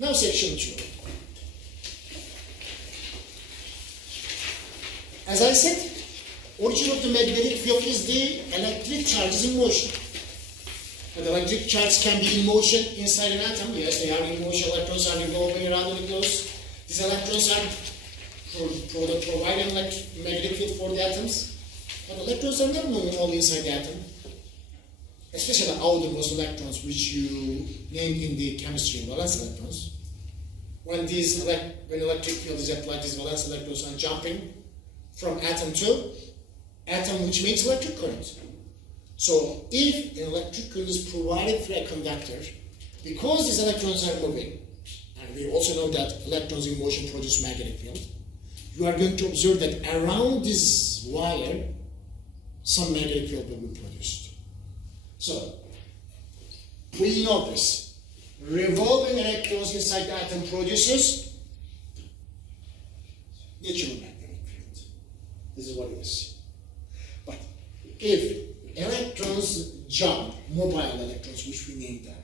Now section 2. As I said, origin of the magnetic field is the electric charges in motion. And electric charges can be in motion inside an atom. Yes, they are in motion. Electrons are revolving around the nucleus. These electrons are providing magnetic field for the atoms. But electrons are not moving all inside the atom. Especially the outermost electrons, which you named in the chemistry valence electrons. When electric field is applied, these valence electrons are jumping from atom to atom, which makes electric current. So if an electric current is provided through a conductor, because these electrons are moving, and we also know that electrons in motion produce magnetic field, you are going to observe that around this wire, some magnetic field will be produced. So, we know this. Revolving electrons inside the atom produces natural magnetic field. This is what it is. But if electrons jump, mobile electrons, which we named them,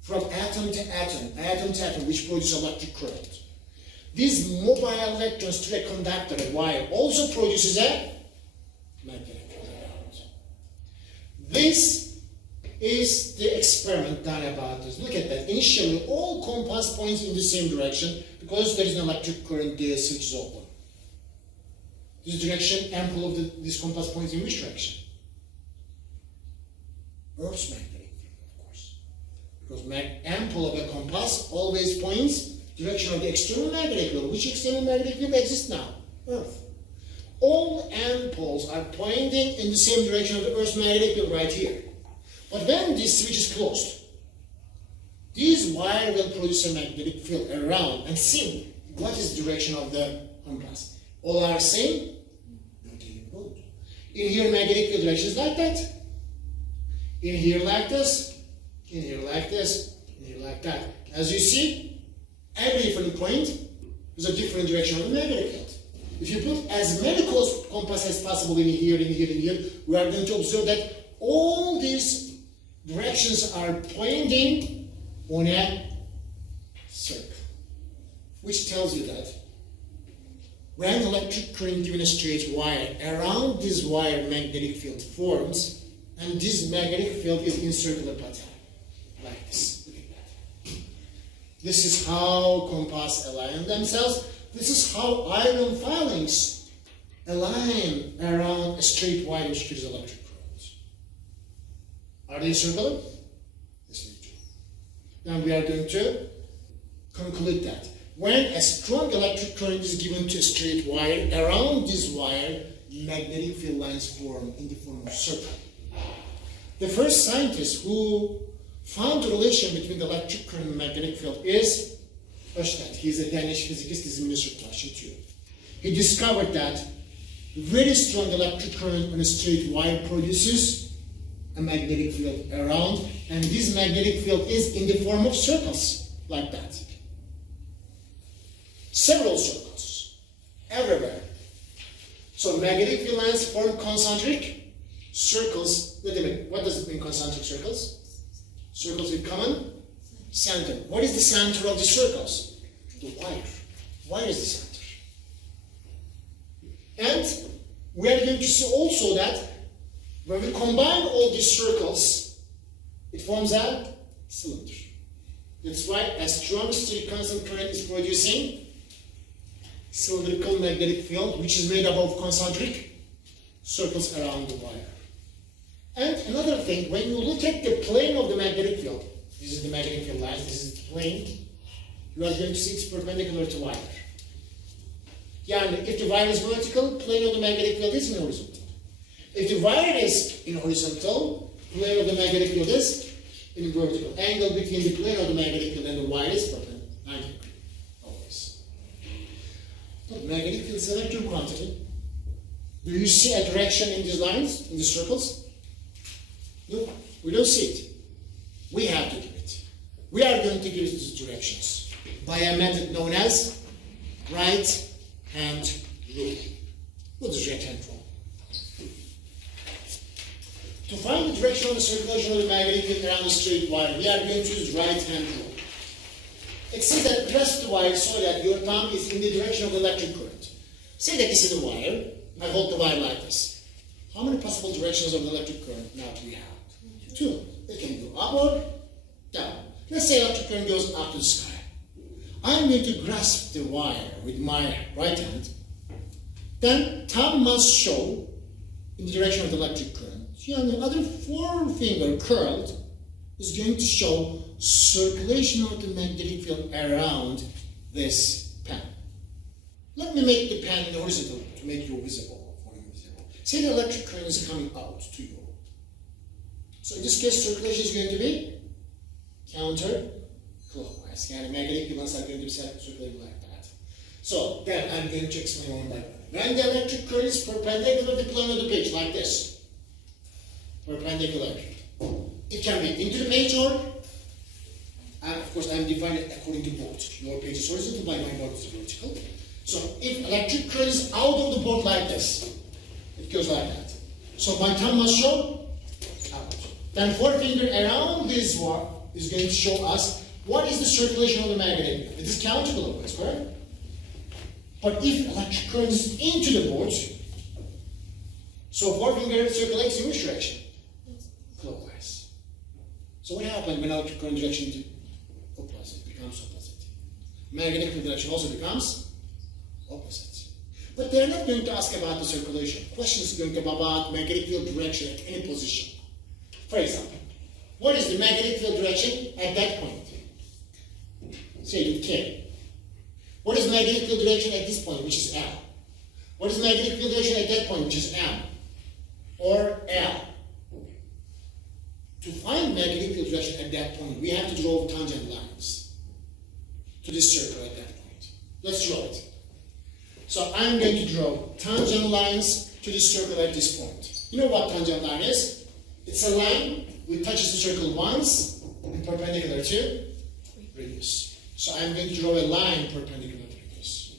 from atom to atom, which produce electric current. These mobile electrons to a conductor, a wire, also produces a magnetic field around. This is the experiment done about this. Look at that. Initially, all compass points in the same direction because there is an electric current, the switch is open. This direction, ample of this compass points in which direction? Earth's magnetic field, of course. Because ample of a compass always points direction of the external magnetic field. Which external magnetic field exists now? Earth. All ampoles are pointing in the same direction of the Earth's magnetic field right here. But when this switch is closed, this wire will produce a magnetic field around and see what is the direction of the compass. All are same? No, they don't. In here, magnetic field direction is like that. In here like this, in here like this, in here like that. As you see, every different point is a different direction of the magnetic field. If you put as many close compass as possible in here, in here, in here, we are going to observe that all these directions are pointing on a circle, which tells you that when electric current given a straight wire, around this wire magnetic field forms, and this magnetic field is in circular pattern, like this. Look at that. This is how compasses align themselves. This is how iron filings align around a straight wire which gives electric. Are they circular? Yes, they do. Now we are going to conclude that when a strong electric current is given to a straight wire, around this wire, magnetic field lines form in the form of circle. The first scientist who found the relation between the electric current and magnetic field is Ørsted. He is a Danish physicist, he's a minister of Russia too. He discovered that very strong electric current on a straight wire produces a magnetic field around, and this magnetic field is in the form of circles, like that. Several circles, everywhere. So magnetic field lines form concentric circles. Wait a minute, what does it mean, concentric circles? Circles with common center. What is the center of the circles? The wire. Wire is the center. And we are going to see also that when we combine all these circles, it forms a cylinder. That's why a strong still constant current is producing cylindrical magnetic field, which is made up of concentric circles around the wire. And another thing, when you look at the plane of the magnetic field, this is the magnetic field line, this is the plane, you are going to see it's perpendicular to wire. Yeah, and if the wire is vertical, plane of the magnetic field is in horizontal. If the wire is in horizontal, plane of the magnetic field is in vertical. Angle between the plane of the magnetic field and the wire is perpendicular. 90 degrees. Always. But magnetic field is an electron quantity. Do you see a direction in these lines, in these circles? No, we don't see it. We have to give it. We are going to give it these directions by a method known as right-hand rule. What is right-hand rule? To find the direction of the circulation of the magnetic field around the straight wire, we are going to use right-hand rule. It says that press the wire so that your thumb is in the direction of the electric current. Say that this is a wire. I hold the wire like this. How many possible directions of the electric current now do we have? 2. It can go up or down. Let's say electric current goes up to the sky. I'm going to grasp the wire with my right hand. Then thumb must show in the direction of the electric current. And the other forefinger curled is going to show circulation of the magnetic field around this pen. Let me make the pen horizontal to make you visible. Say the electric current is coming out to you. So in this case, circulation is going to be counterclockwise. Yani magnetic fields are going to be circulating like that. So then I'm going to explain one by one. When the electric current is perpendicular to the plane of the page, like this, perpendicular, it can be into the page or, and of course I'm defining it according to board. Your page is horizontal, my board is vertical. So if electric current is out of the board like this, it goes like that. So my thumb must show out. Then forefinger around this bar is going to show us what is the circulation of the magnetic field. It is counterclockwise, correct? But if electric current is into the board, so forefinger circulates in which direction? Clockwise. So what happens when electric current direction is opposite? Becomes opposite. Magnetic field direction also becomes opposite. But they're not going to ask about the circulation. Question is going to be about magnetic field direction at any position. For example, what is the magnetic field direction at that point? Say with K. What is magnetic field direction at this point, which is L? What is magnetic field direction at that point, which is M? Or L? To find magnetic field direction at that point, we have to draw tangent lines to this circle at that point. Let's draw it. So I'm going to draw tangent lines to this circle at this point. You know what tangent line is? It's a line which touches the circle once and perpendicular to radius. So I'm going to draw a line perpendicular to radius.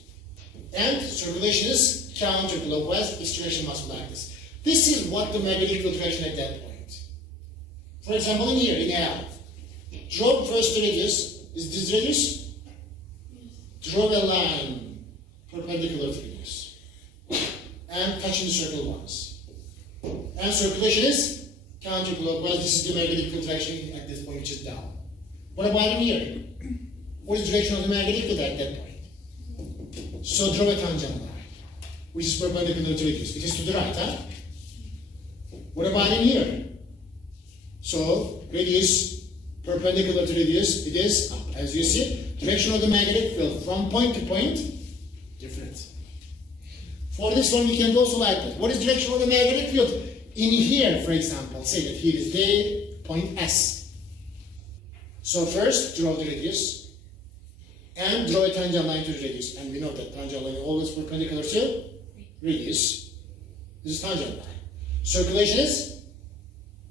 And circulation is counterclockwise. Its direction must be like this. This is what the magnetic field direction at that point. For example, in here, in L, draw first the radius. Is this radius? Draw a line perpendicular to radius. And touching the circle once. And circulation is counterclockwise. This is the magnetic field direction at this point, which is down. What about in here? What is the direction of the magnetic field at that point? So draw a tangent line, which is perpendicular to radius. It is to the right, huh? What about in here? So radius perpendicular to radius, it is up. As you see, direction of the magnetic field from point to point, different. For this one, we can also like that. What is the direction of the magnetic field? In here, for example, say that here is the point S. So first, draw the radius and draw a tangent line to the radius. And we know that tangent line is always perpendicular to radius. This is tangent line. Circulation is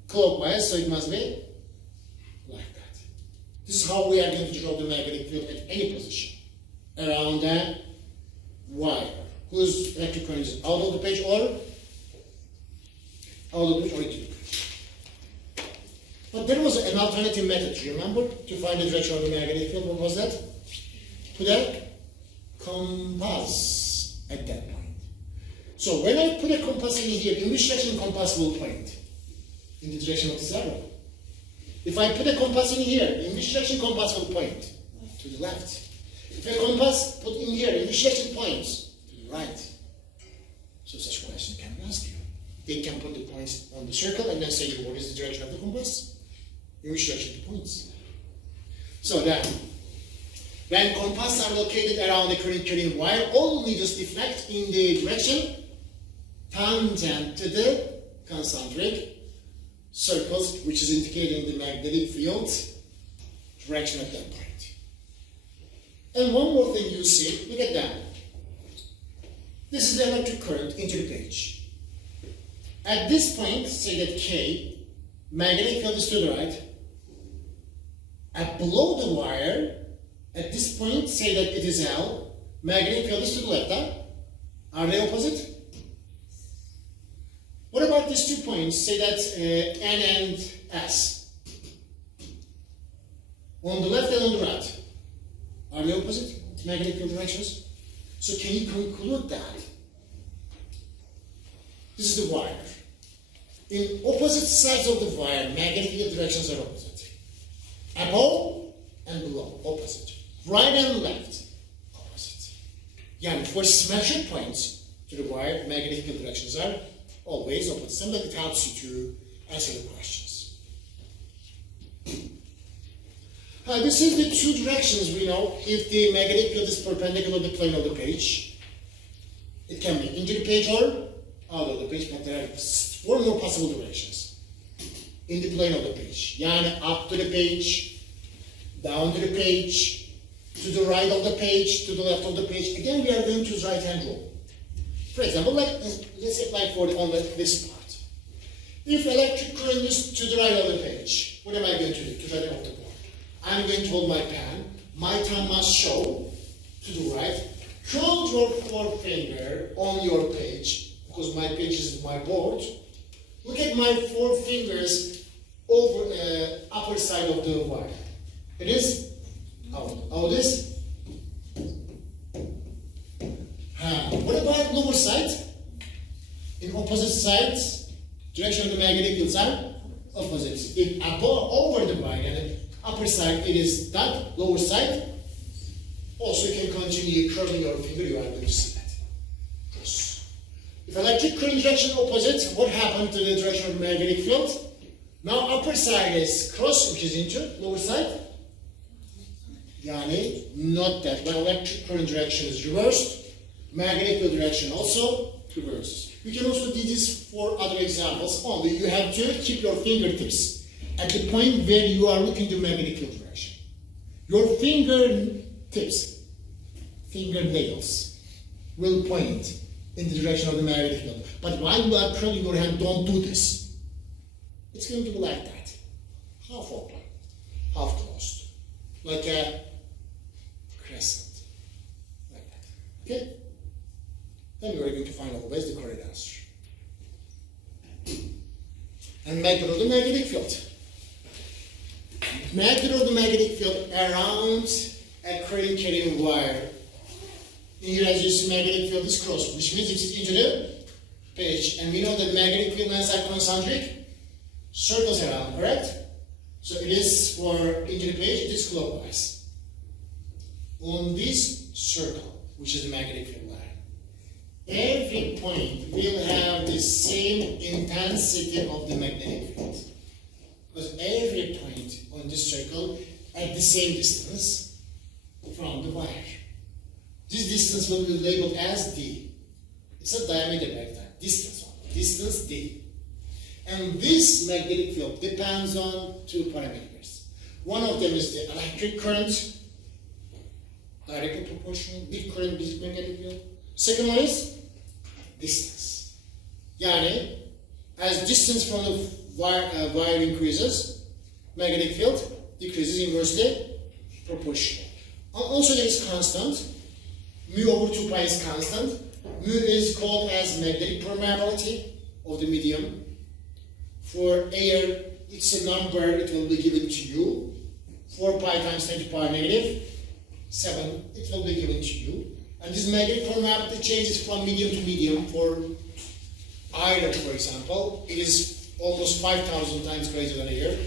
clockwise, so it must be like that. This is how we are going to draw the magnetic field at any position around a wire whose electric current is out of the page or into the page. But there was an alternative method, you remember, to find the direction of the magnetic field. What was that? Put a compass at that point. So when I put a compass in here, in which direction the compass will point? In the direction of this arrow. If I put a compass in here, in which direction the compass will point? To the left. If a compass put in here, in which direction it points? To the right. So such question can be asked you. They can put the points on the circle and then say, what is the direction of the compass? In which direction it points? So then, when compasses are located around the current carrying wire, all needles deflect in the direction tangent to the concentric circles, which is indicating the magnetic field direction at that point. And one more thing you see, look at that. This is the electric current into the page. At this point, say that K, magnetic field is to the right. At below the wire, at this point, say that it is L, magnetic field is to the left, huh? Are they opposite? What about these 2 points? Say that N and S. On the left and on the right. Are they opposite magnetic field directions? So can you conclude that this is the wire? In opposite sides of the wire, magnetic field directions are opposite. Above and below, opposite. Right and left, opposite. Yani for symmetric points to the wire, magnetic field directions are always opposite. Something that helps you to answer the questions. This is the two directions we know. If the magnetic field is perpendicular to the plane of the page, it can be into the page or out of the page, but there are four more possible directions. In the plane of the page. Yani up to the page, down to the page, to the right of the page, to the left of the page. Again, we are going to use right-hand rule. For example, let's apply for this part. If electric current is to the right of the page, what am I going to do to the right of the board? I'm going to hold my pen. My thumb must show to the right. Hold your forefinger on your page, because my page is my board. Look at my four fingers over upper side of the wire. It is out. Out is. What about lower side? In opposite sides, direction of the magnetic fields are opposite. If above over the wire and upper side it is that, lower side, also you can continue curling your finger, you are going to see that. Cross. If electric current direction opposite, what happened to the direction of the magnetic field? Now upper side is cross, which is into, lower side. Yani, not that. When electric current direction is reversed, magnetic field direction also reverses. We can also do this for other examples. Only you have to keep your fingertips at the point where you are looking to magnetic field direction. Your fingertips, fingernails, will point in the direction of the magnetic field. But while you are curling your hand, don't do this. It's going to be like that. Half open, half closed. Like a crescent. Like that. Okay? Then we are going to find always the correct answer. And measure the magnetic field. Measure the magnetic field around a current carrying wire. Here, as you see, magnetic field is crossed, which means it is into the page. And we know that magnetic field lines are concentric circles around, correct? So it is for into the page, it is clockwise. On this circle, which is the magnetic field line, every point will have the same intensity of the magnetic field. Because every point on this circle at the same distance from the wire. This distance will be labeled as D. It's a diameter like that. Distance D. And this magnetic field depends on two parameters. One of them is the electric current, directly proportional, big current, big magnetic field. Second one is distance. Yani, as distance from the wire increases, magnetic field decreases inversely proportional. Also there is constant. Mu over 2 pi is constant. Mu is called as magnetic permeability of the medium. For air, it's a number, it will be given to you. 4 pi times 10 to the power negative 7, it will be given to you. And this magnetic permeability changes from medium to medium. For iron, for example, it is almost 5,000 times greater than air.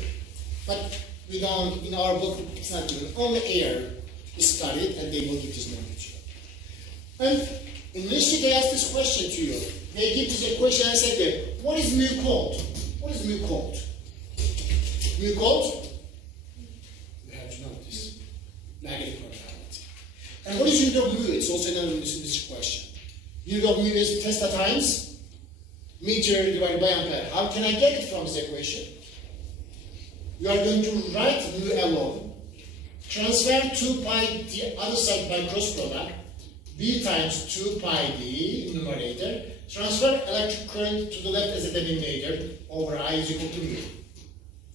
But we don't, in our book, it's not given. Only air is studied, and they will give this number to you. And initially they asked this question to you. They give this equation and said, what is mu called? What is mu called? Mu called? You have to know this. Magnetic permeability. And what is unit of mu? It's also another this question. Unit of mu is Tesla times meter divided by ampere. How can I get it from this equation? You are going to write mu alone, transfer 2 pi the other side by cross product, B times 2 pi d numerator, transfer electric current to the left as a denominator over I is equal to mu.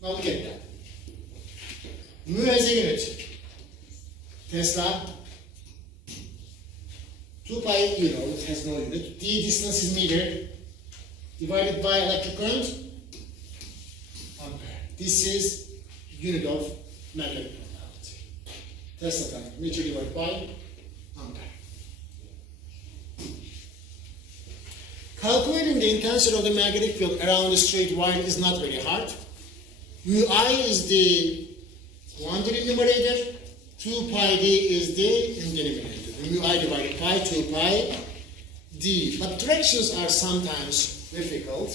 Now look at that. Mu as a unit. Tesla. 2 pi, it has no unit. D distance is meter. Divided by electric current, ampere. This is unit of magnetic permeability. Tesla time, meter divided by ampere. Calculating the intensity of the magnetic field around a straight wire is not very hard. Mu I is the quantity numerator, 2 pi d is the denominator. Mu I divided by 2 pi d. But directions are sometimes difficult.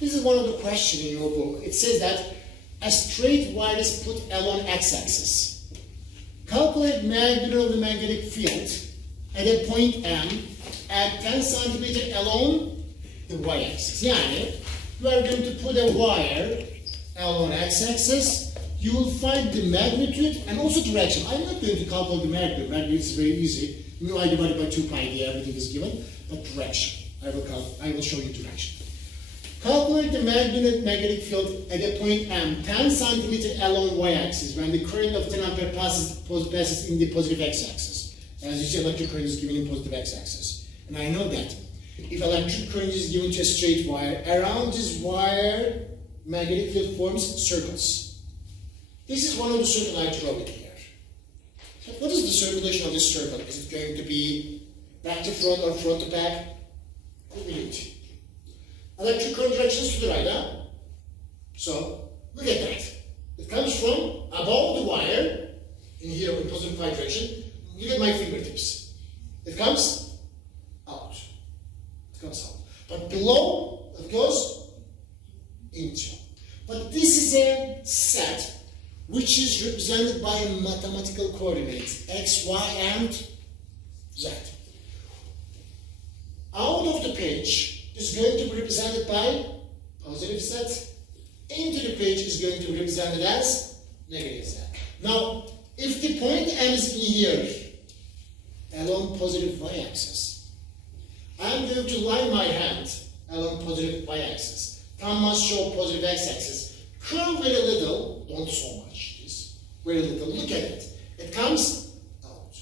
This is one of the questions in your book. It says that a straight wire is put along x-axis. Calculate magnitude of the magnetic field at a point M at 10 centimeter along the y-axis. Yani, you are going to put a wire along x-axis. You will find the magnitude and also direction. I'm not going to calculate the magnitude. Magnitude is very easy. Mu I divided by 2 pi d, everything is given. But direction, I will show you direction. Calculate the magnetic field at a point M, 10 centimeter along y-axis, when the current of 10 ampere passes in the positive x-axis. As you see, electric current is given in positive x-axis. And I know that if electric current is given to a straight wire, around this wire, magnetic field forms circles. This is one of the circles I draw it here. What is the circulation of this circle? Is it going to be back to front or front to back? Electric current direction is to the right, huh? So, look at that. It comes from above the wire, in here in positive pi direction. Look at my fingertips. It comes out. It comes out. But below, it goes into. But this is a set which is represented by mathematical coordinates, x, y, and z. Out of the page is going to be represented by positive z. Into the page is going to be represented as negative z. Now, if the point M is in here, along positive y-axis, I'm going to line my hand along positive y-axis. Thumb must show positive x-axis. Curl very little, don't so much, this, very little, look at it. It comes out.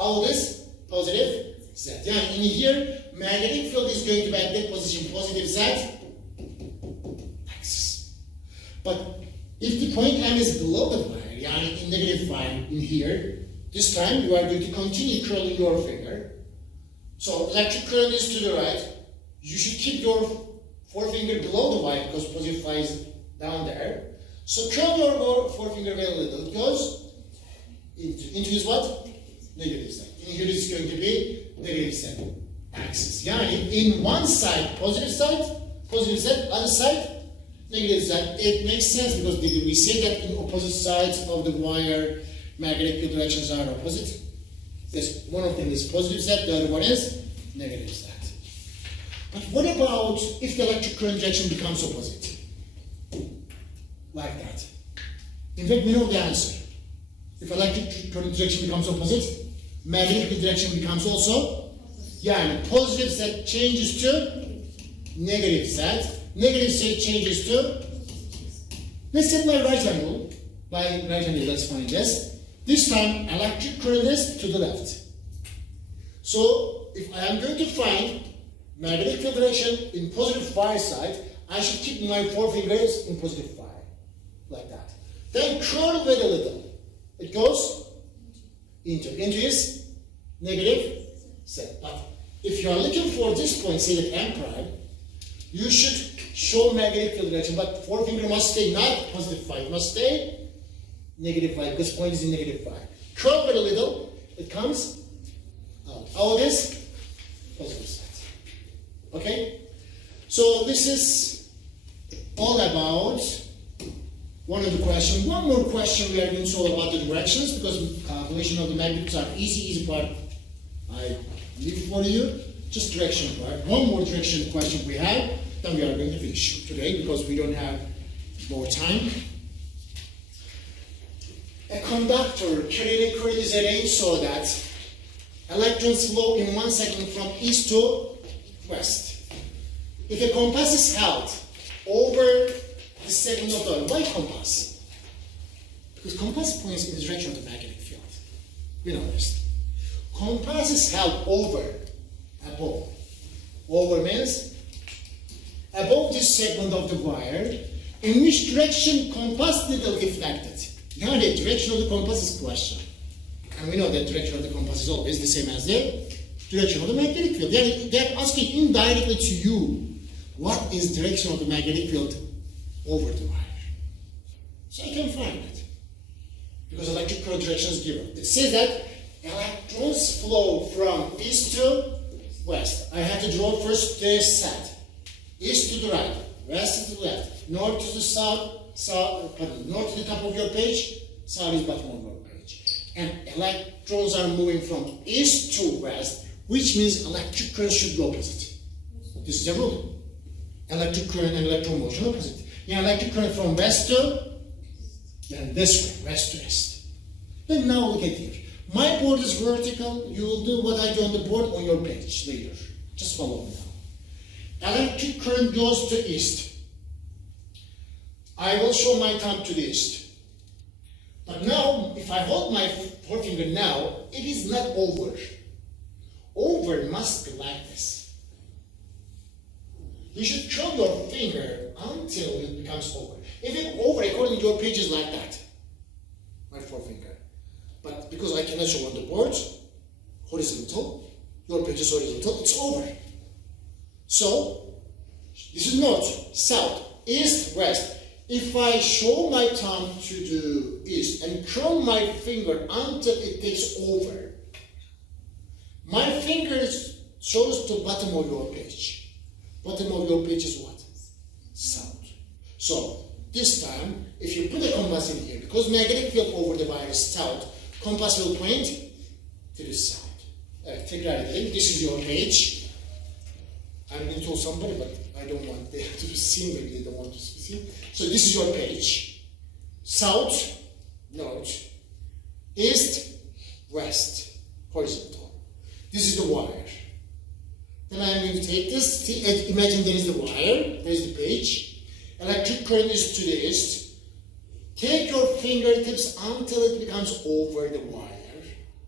Out is positive z. Yeah, in here, magnetic field is going to be at that position, positive z axis. But if the point M is below the wire, in negative wire in here, this time you are going to continue curling your finger. So electric current is to the right. You should keep your forefinger below the wire because positive phi is down there. So curl your forefinger very little. It goes into is what? Negative z. In here it's going to be negative z axis. In one side, positive z, other side, negative z. It makes sense because we say that in opposite sides of the wire, magnetic field directions are opposite. Yes, one of them is positive z, the other one is negative z. But what about if the electric current direction becomes opposite? Like that. In fact, we know the answer. If electric current direction becomes opposite, magnetic field direction becomes also, positive z changes to negative z. Negative z changes to, let's apply right hand rule. By right hand rule, let's find this. This time, electric current is to the left. So, if I am going to find magnetic field direction in positive phi side, I should keep my forefingers in positive phi. Like that. Then curl with a little. It goes into. Into is negative z. But if you are looking for this point, say that M prime, you should show magnetic field direction, but forefinger must stay not positive phi. It must stay negative phi because point is in negative phi. Curl with a little. It comes out. Out is positive z. Okay? So this is all about one of the questions. One more question we are going to solve about the directions because calculation of the magnitudes are easy part. I leave for you. Just direction part. One more direction question we have, then we are going to finish today because we don't have more time. A conductor carrying a current is arranged so that electrons flow in 1 second from east to west. If a compass is held over the segment of the why compass? Because compass points in the direction of the magnetic field. We know this. Compass is held over, above. Over means above this segment of the wire, in which direction compass needle deflected. The direction of the compass is question. And we know that direction of the compass is always the same as the direction of the magnetic field. They're asking indirectly to you, what is direction of the magnetic field over the wire? So you can find it. Because electric current direction is given. It says that electrons flow from east to west. I have to draw first the set. East to the right, west to the left, north to the south, north to the top of your page, south is bottom of your page. And electrons are moving from east to west, which means electric current should be opposite. This is a rule. Electric current and electron motion opposite. Yeah, electric current from west to, then this way, west to east. Then now look at here. My board is vertical. You will do what I do on the board on your page later. Just follow me now. Electric current goes to east. I will show my thumb to the east. But now, if I hold my forefinger now, it is not over. Over must be like this. You should curl your finger until it becomes over. If it's over, according to your page, is like that. My forefinger. But because I cannot show on the board, horizontal, your page is horizontal, it's over. So, this is north, south, east, west. If I show my thumb to the east and curl my finger until it takes over, my finger shows to bottom of your page. Bottom of your page is what? South. So, this time, if you put a compass in here, because magnetic field over the wire is south, compass will point to the south. Take that again. This is your page. I'm going to tell somebody, but I don't want them to be seen. Maybe they don't want to be seen. So this is your page. South, north, east, west, horizontal. This is the wire. Then I'm going to take this. See, imagine there is the wire. There is the page. Electric current is to the east. Take your fingertips until it becomes over the wire.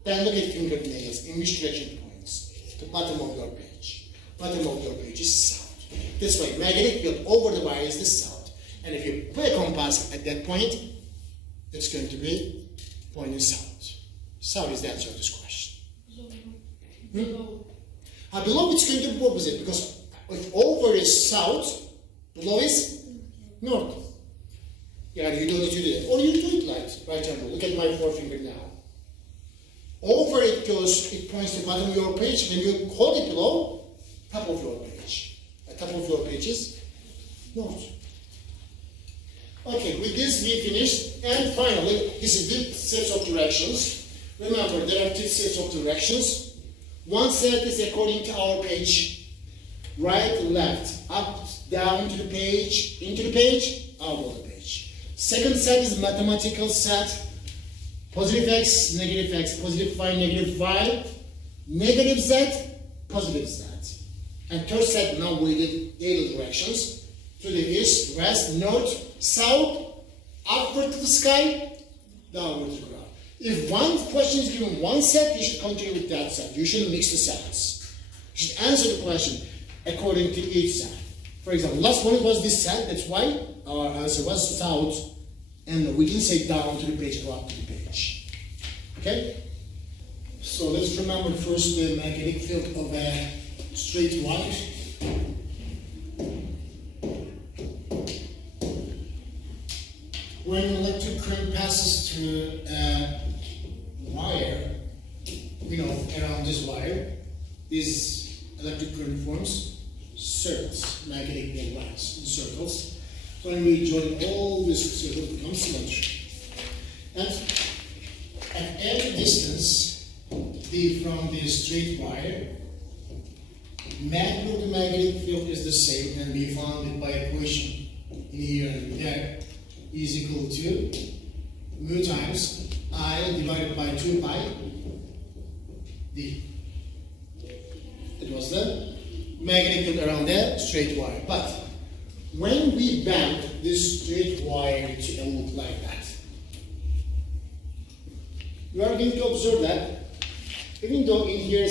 Then look at fingernails. In which direction it points? The bottom of your page. Bottom of your page is south. This way, magnetic field over the wire is the south. And if you put a compass at that point, it's going to be pointing south. South is the answer to this question. Below it's going to be opposite, because if over is south, below is north. Yeah, you don't need to do that. Or you do it like right hand. Look at my forefinger now. Over it goes, it points to the bottom of your page. When you hold it below, top of your page. The top of your page is north. Okay, with this we finished. And finally, this is the sets of directions. Remember, there are two sets of directions. One set is according to our page. Right, left, up, down to the page, into the page, out of the page. Second set is mathematical set. Positive x, negative x, positive y, negative y, negative z, positive z. And third set, now we did daily directions. To the east, west, north, south, upward to the sky, downward to the ground. If one question is given one set, you should continue with that set. You shouldn't mix the sets. You should answer the question according to each set. For example, last one was this set, that's why our answer was south, and we didn't say down to the page, go up to the page. Okay? So let's remember first the magnetic field of a straight wire. When electric current passes through a wire, around this wire, this electric current forms circles, magnetic field lines in circles. When we join all this circle, it becomes symmetric. And at every distance, from the straight wire, magnitude of the magnetic field is the same, and we found it by equation in here and there is equal to mu times I divided by 2 pi d. It was the magnetic field around the straight wire. But when we bend this straight wire to a loop like that, you are going to observe that even though in here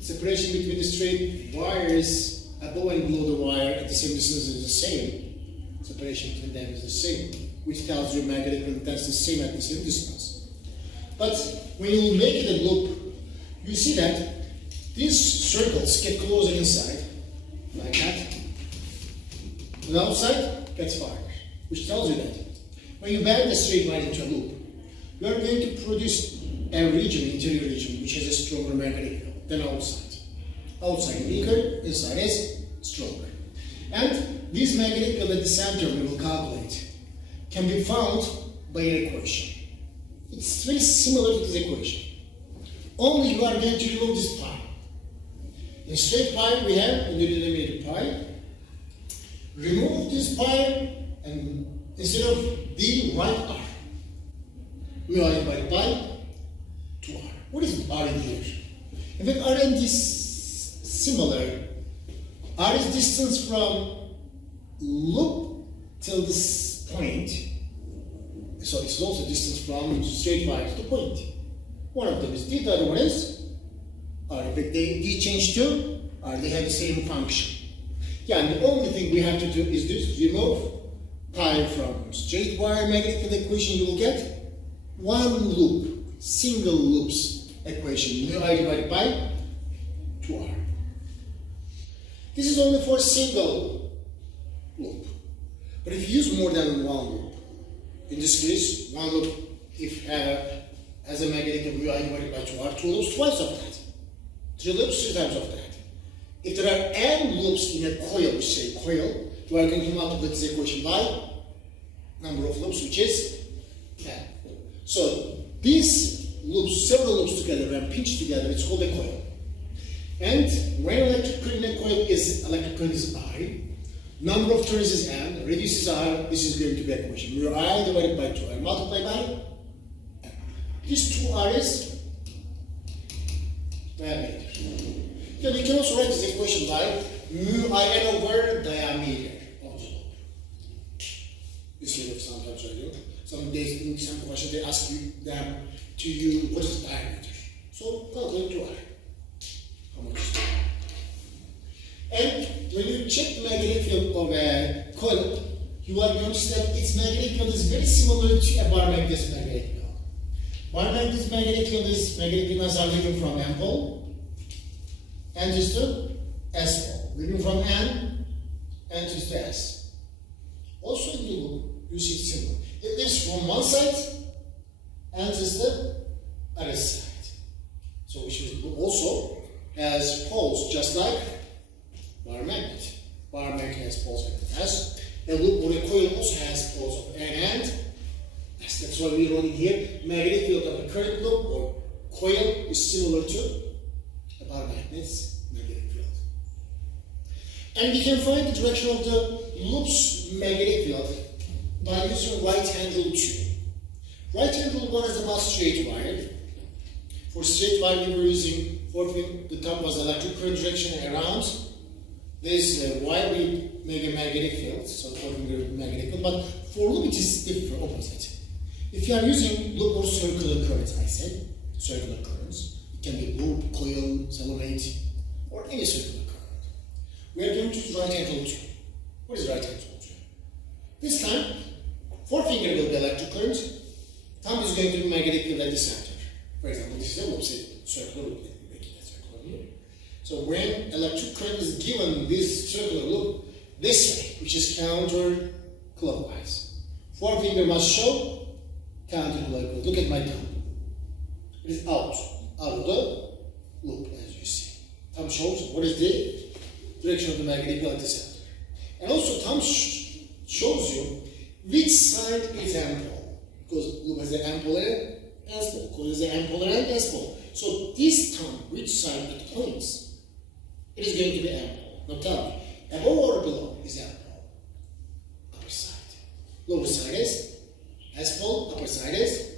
separation between the straight wires above and below the wire at the same distance is the same, separation between them is the same, which tells you magnetic field that's the same at the same distance. But when you make it a loop, you see that these circles get closer inside, like that. The outside gets farther, which tells you that when you bend the straight line into a loop, you are going to produce a region, interior region, which has a stronger magnetic field than outside. Outside weaker, inside is stronger. And this magnetic field at the center we will calculate can be found by an equation. It's very similar to this equation. Only you are going to remove this pi. In straight pi we have in the denominator pi. Remove this pi and instead of d, write r. We are divided by 2r. What is r in here? In fact, r and d is similar. R is distance from loop till this point. So it's also distance from straight line to the point. One of them is d, the other one is r. In fact, d change to r, they have the same function. Yeah, and the only thing we have to do is this, remove pi from straight wire magnetic field equation, you will get one loop, single loops equation, mu I divided by 2r. This is only for single loop. But if you use more than one loop, in this case, one loop if has a magnetic field mu I divided by 2r, two loops twice of that. Three loops, three times of that. If there are n loops in a coil, which say coil, you are going to multiply this equation by number of loops, which is n. So these loops, several loops together, when pinched together, it's called a coil. And when electric current in a coil is I, number of turns is n, reduces r, this is going to be equation. Mu I divided by 2r, multiplied by n. This 2r is diameter. Then you can also write this equation by mu I n over diameter of the loop. This is what sometimes I do. Some days in some question they ask them to you what is the diameter. So calculate 2r. How much is that? And when you check the magnetic field of a coil, you will notice that its magnetic field is very similar to a bar magnetic magnetic field. Bar magnetic magnetic field is magnetic fields are given from N pole and just to S pole. Moving from N and just to S. Also in the loop, you see it's similar. It lives from one side and just the other side. So which means also has poles just like bar magnet. Bar magnet has poles like this. A loop or a coil also has poles of N and S. That's why we wrote in here magnetic field of a current loop or coil is similar to a bar magnet's magnetic field. And we can find the direction of the loop's magnetic field by using right-hand rule 2. Right-hand rule 1 is about straight wire. For straight wire, we were using the top was electric current direction around this wire. We make a magnetic field, so the magnetic field. But for loop, it is different, opposite. If you are using loop or circular currents, I said circular currents. It can be loop, coil, solenoid, or any circular current. We are going to use right-hand rule 2. What is right-hand rule 2? This time, forefinger will be electric current. Thumb is going to be magnetic field at the center. For example, this is a loop, say circular loop. So when electric current is given this circular loop this way, which is counterclockwise, forefinger must show counterclockwise. Look at my thumb. It is out of the loop, as you see. Thumb shows what is the direction of the magnetic field at the center. And also thumb shows you which side is N pole. Because loop has an N pole and S pole. Coil has an N pole and S pole. So this thumb, which side it points, it is going to be N pole. Now tell me, above or below is N pole? Upper side. Lower side is S pole, upper side is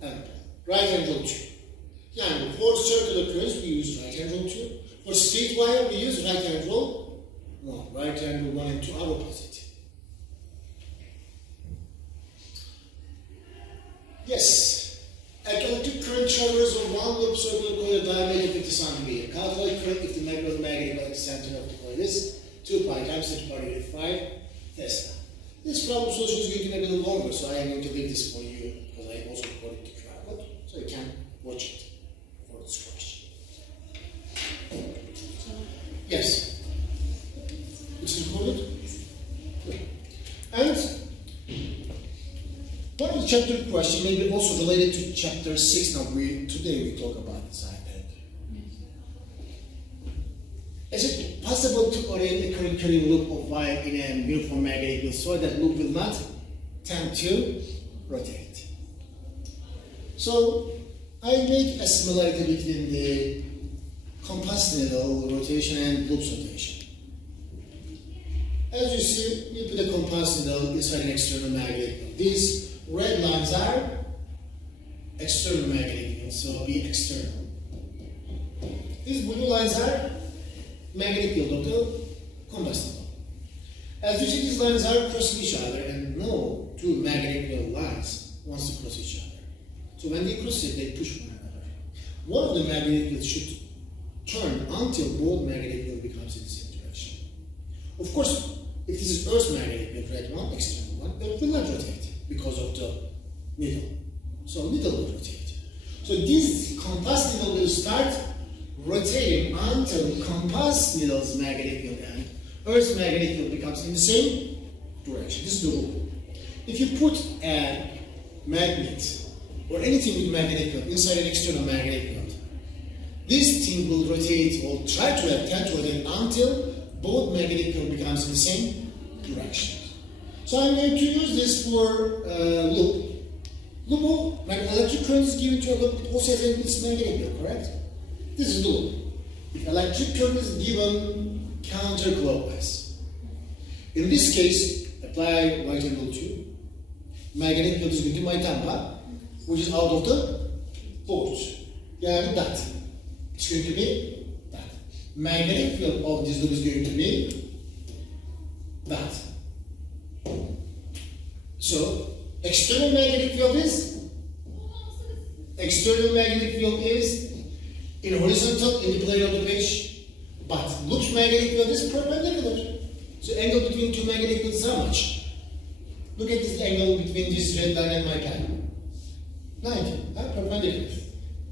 N pole. Right-hand rule 2. Yeah, for circular currents we use right-hand rule 2. For straight wire we use right-hand rule 1. Right-hand rule 1 and 2 are opposite. Yes. Electric current travels on one loop circular coil diameter 50 cm. Calculate current if the magnetic at the center of the coil is 2 pi times 10 to the power negative 5 Tesla. This problem solution is going to be a little longer, so I am going to leave this for you because I also recorded the travel, so you can Yes. It's recorded? And one of the chapter question may be also related to chapter 6. Now today we talk about this, I think. Is it possible to orient a current carrying loop of wire in a uniform magnetic field so that loop will not tend to rotate? So I make a similarity between the compass needle rotation and loop rotation. As you see, you put a compass needle inside an external magnetic field. These red lines are external magnetic field, so be external. These blue lines are magnetic field of the compass needle. As you see, these lines are crossing each other, and no two magnetic field lines wants to cross each other. So when they cross it, they push one another. One of the magnetic fields should turn until both magnetic field becomes in the same direction. Of course, if this is Earth's magnetic field, red one, external one, it will not rotate because of the needle. So needle will rotate. So this compass needle will start rotating until compass needle's magnetic field and Earth's magnetic field becomes in the same direction. This is the rule. If you put a magnet or anything with magnetic field inside an external magnetic field, this thing will rotate or try to attempt to rotate until both magnetic field becomes in the same direction. So I'm going to use this for loop. Loop, when electric current is given to a loop, it also has a magnetic field, correct? This is the loop. If electric current is given counterclockwise, in this case, apply right angle to magnetic field is going to my tampa, which is out of the board. Yani that. It's going to be that. Magnetic field of this loop is going to be that. So, external magnetic field is in horizontal in the plane of the page, but loop's magnetic field is perpendicular. So, angle between two magnetic fields is how much? Look at this angle between this red line and my pen. 90, perpendicular.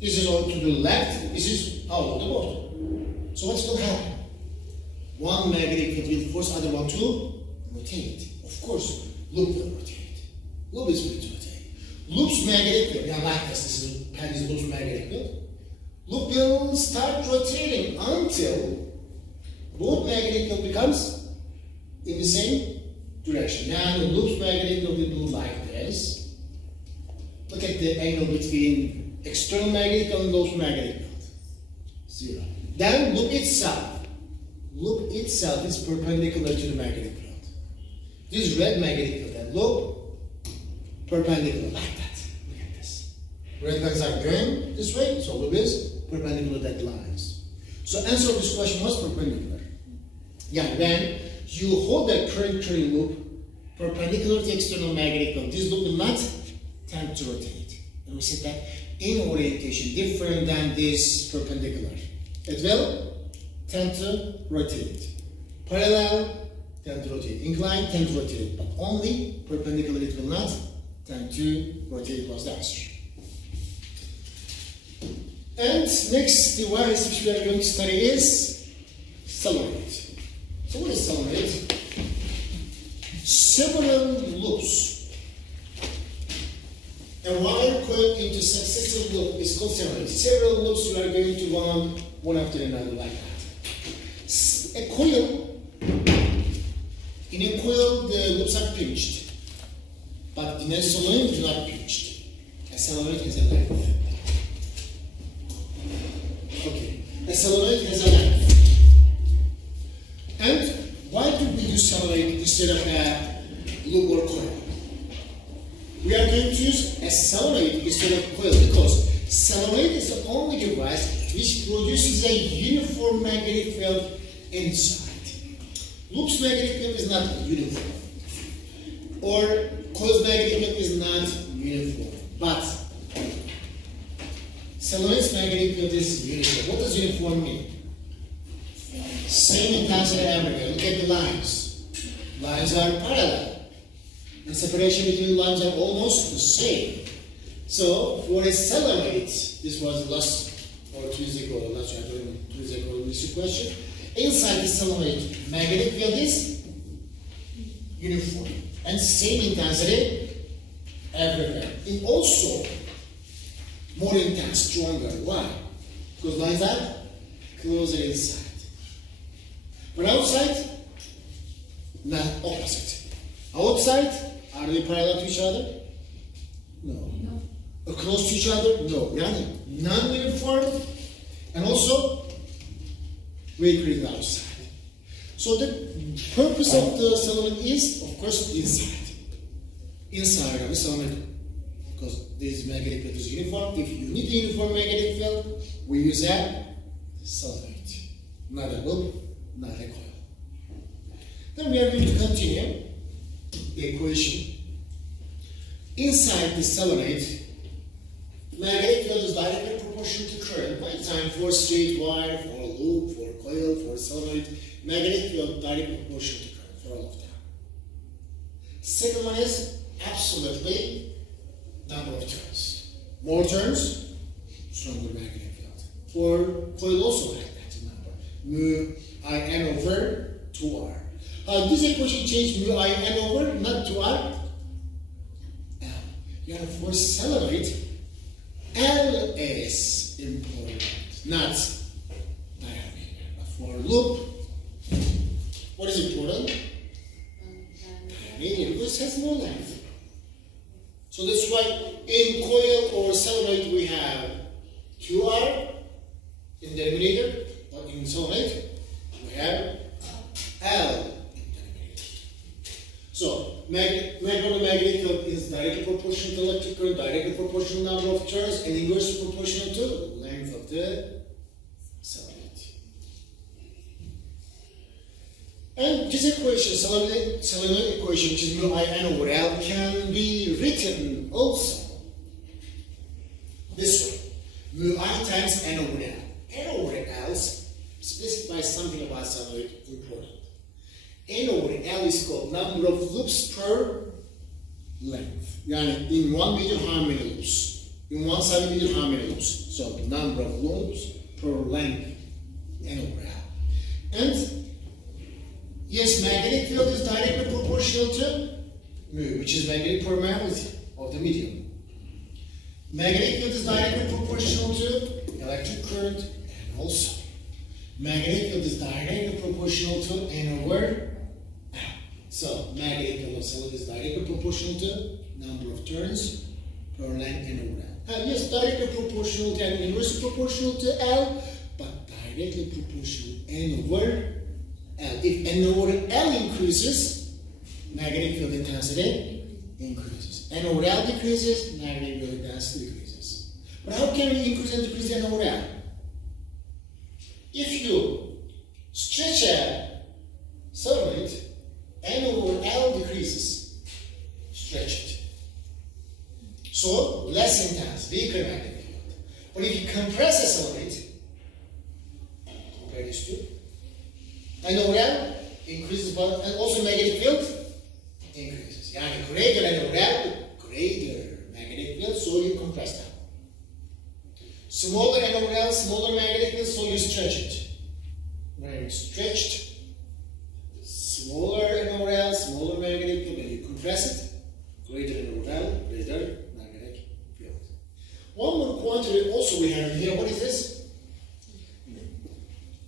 This is all to the left, this is out of the board. So what's going to happen? One magnetic field will force other one to rotate. Of course, loop will rotate. Loop is going to rotate. Loop's magnetic field, like this is loop's magnetic field. Loop will start rotating until both magnetic field becomes in the same direction. Now the loop's magnetic field will do like this. Look at the angle between external magnetic field and loop's magnetic field. 0. Then loop itself is perpendicular to the magnetic field. This is red magnetic field and loop perpendicular like that. Look at this. Red lines are going this way, so loop is perpendicular to that lines. So answer of this question was perpendicular. Yeah, when you hold that current carrying loop perpendicular to external magnetic field, this loop will not tend to rotate. And we said that in orientation, different than this perpendicular. It will tend to rotate. Parallel, tend to rotate. Inclined, tend to rotate. But only perpendicular, it will not tend to rotate was the answer. And next device which we are going to study is solenoid. So what is solenoid? Several loops. A wire coil into successive loop is called solenoid. Several loops you are going to run one after another like that. A coil, in a coil the loops are pinched, but in a solenoid they are not pinched. A solenoid has a length. Okay, a solenoid has a length. And why do we use solenoid instead of a loop or coil? We are going to use a solenoid instead of coil because solenoid is the only device which produces a uniform magnetic field inside. Loop's magnetic field is not uniform, or coil's magnetic field is not uniform, but solenoid's magnetic field is uniform. What does uniform mean? Same intensity everywhere. Look at the lines. Lines are parallel. The separation between lines are almost the same. So for a solenoid, this was last or 2 days ago, last chapter, 2 days ago in this question. Inside the solenoid, magnetic field is uniform and same intensity everywhere. It also more intense, stronger. Why? Because lines are closer inside. But outside, not opposite. Outside, are they parallel to each other? No. Close to each other? No. Non-uniform, and also we create outside. So the purpose of the solenoid is, of course, inside. Inside of the solenoid, because this magnetic field is uniform. If you need a uniform magnetic field, we use a solenoid. Not a loop, not a coil. Then we are going to continue the equation. Inside the solenoid, magnetic field is directly proportional to current. By the time for straight wire, for a loop, for a coil, for a solenoid, magnetic field directly proportional to current for all of them. Second one is absolutely number of turns. More turns, stronger magnetic field. For coil also like that number. Mu I n over 2r. This equation change mu I n over not 2r. L. For solenoid, L is important, not diameter. But for loop, what is important? Diameter, because it has more length. So that's why in coil or solenoid we have QR in the denominator, but in solenoid we have L in the denominator. So magnetic field is directly proportional to electric current, directly proportional number of turns, and inversely proportional to length of the solenoid. And this equation, solenoid equation, which is mu I n over L, can be written also this way. Mu I times n over L. N over L specifies something about solenoid important. N over L is called number of loops per length. Yani in one meter, how many loops? In one centimeter, how many loops? So number of loops per length, N over L. And yes, magnetic field is directly proportional to mu, which is magnetic permeability of the medium. Magnetic field is directly proportional to electric current, and also magnetic field is directly proportional to N over L. So magnetic field of solenoid is directly proportional to number of turns per length N over L. Yes, directly proportional to and inversely proportional to L, but directly proportional N over L. If N over L increases, magnetic field intensity increases. N over L decreases, magnetic field intensity decreases. But how can we increase and decrease N over L? If you stretch a solenoid, N over L decreases. Stretch it. So less intense, weaker magnetic field. But if you compress a solenoid, compare these two, N over L increases, but and also magnetic field increases. Yani greater N over L, greater magnetic field, so you compress them. Smaller N over L, smaller magnetic field, so you stretch it. When it's stretched, smaller N over L, smaller magnetic field, when you compress it, greater N over L, greater magnetic field. One more quantity also we have here. What is this?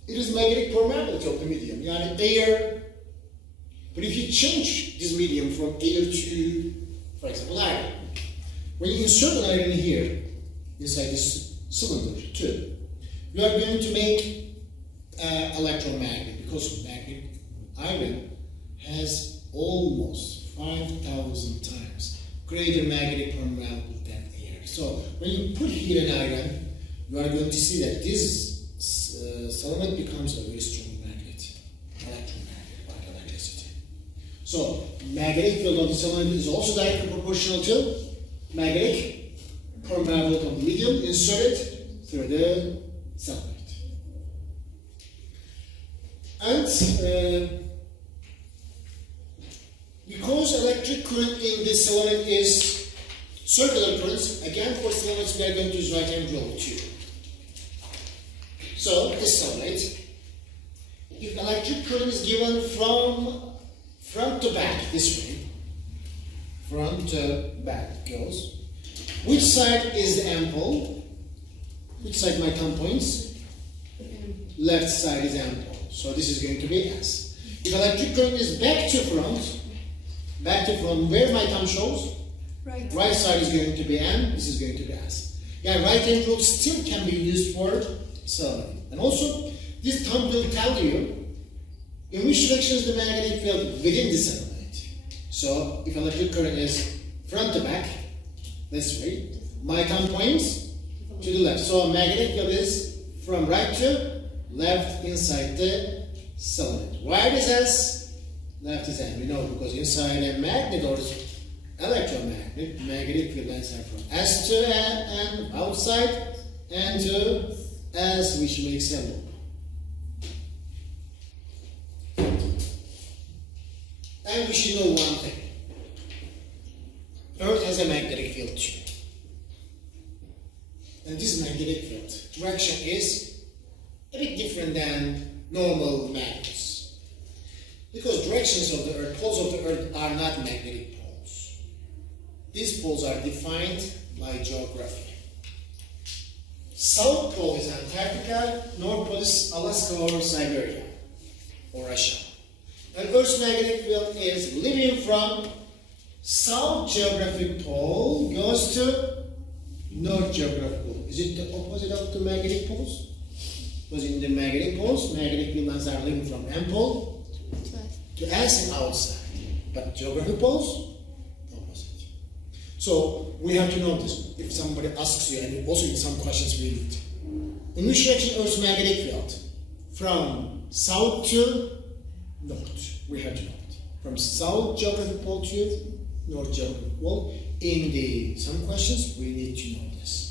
It is magnetic permeability of the medium, yani air. But if you change this medium from air to, for example, iron, when you insert an iron here, inside this cylinder too, you are going to make electromagnet, because magnet iron has almost 5,000 times greater magnetic permeability than air. So when you put here an iron, you are going to see that this solenoid becomes a very strong magnet, electromagnet, like electricity. So magnetic field of the solenoid is also directly proportional to magnetic permeability of the medium inserted through the solenoid. And because electric current in this solenoid is circular currents, again for solenoids we are going to use right-hand rule too. So this solenoid, if electric current is given from front to back, this way, front to back goes, which side is the ample? Which side my thumb points? Left side is ample. So this is going to be S. If electric current is back to front, where my thumb shows? Right side is going to be M, this is going to be S. Yeah, right hand rule still can be used for solenoid. And also, this thumb will tell you in which direction is the magnetic field within the solenoid. So, if electric current is front to back, this way, my thumb points to the left. So, magnetic field is from right to left inside the solenoid. Right is S, left is M. We know because inside a magnet or electromagnet, magnetic field lines are from S to N, outside, N to S, which makes a loop. And we should know one thing. Earth has a magnetic field too. And this magnetic field direction is a bit different than normal magnets. Because directions of the Earth, poles of the Earth are not magnetic poles. These poles are defined by geography. South pole is Antarctica, North pole is Alaska or Siberia or Russia. And Earth's magnetic field is living from south geographic pole goes to north geographic pole. Is it the opposite of the magnetic poles? Because in the magnetic poles, magnetic field lines are living from M pole to S and outside. But geographic poles, opposite. So we have to know this if somebody asks you, and also in some questions we need. In which direction Earth's magnetic field? From south to north. We have to know it. From south geographic pole to north geographic pole. In some questions we need to know this.